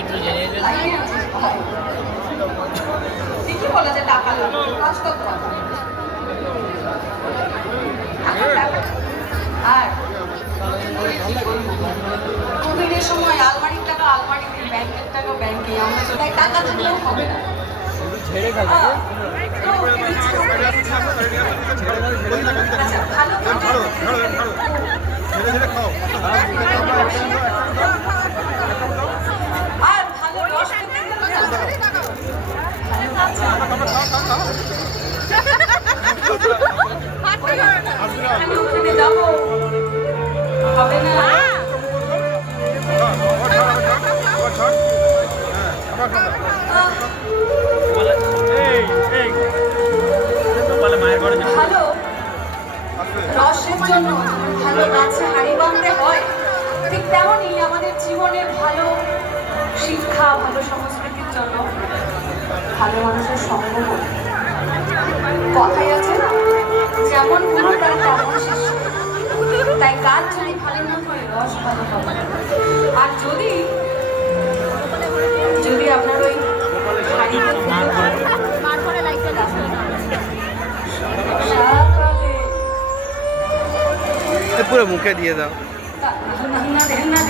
একটু জেনে নেবেন। ঠিকই বলেছে, টাকা লাগবে, কাজ করতে হবে। আর কোভিডের সময় আলমারির টাকা আলমারিতে, ব্যাংকের টাকা ব্যাংকে, আমরা তাই টাকা থাকলেও হবে না। ঝেড়ে খাবে। আচ্ছা, ভালো আর ভালো রস পেতে গেলে আমি ওখানে যাবো, হবে না। ভালো রসের জন্য ভালো গাছে হাড়ি বাঁধতে হয়, ঠিক তেমনই আমাদের জীবনে ভালো শিক্ষা, ভালো সংস্কৃতির জন্য ভালো মানুষের সঙ্গ করতে। কথাই আছে না, যেমন গুরু তার তেমন শিষ্য। তাই গাছ যদি ভালো না হয়, রস ভালো হবে। আর যদি যদি আপনার ওই হাড়িতে পুরো মুখে দিয়ে দাও। না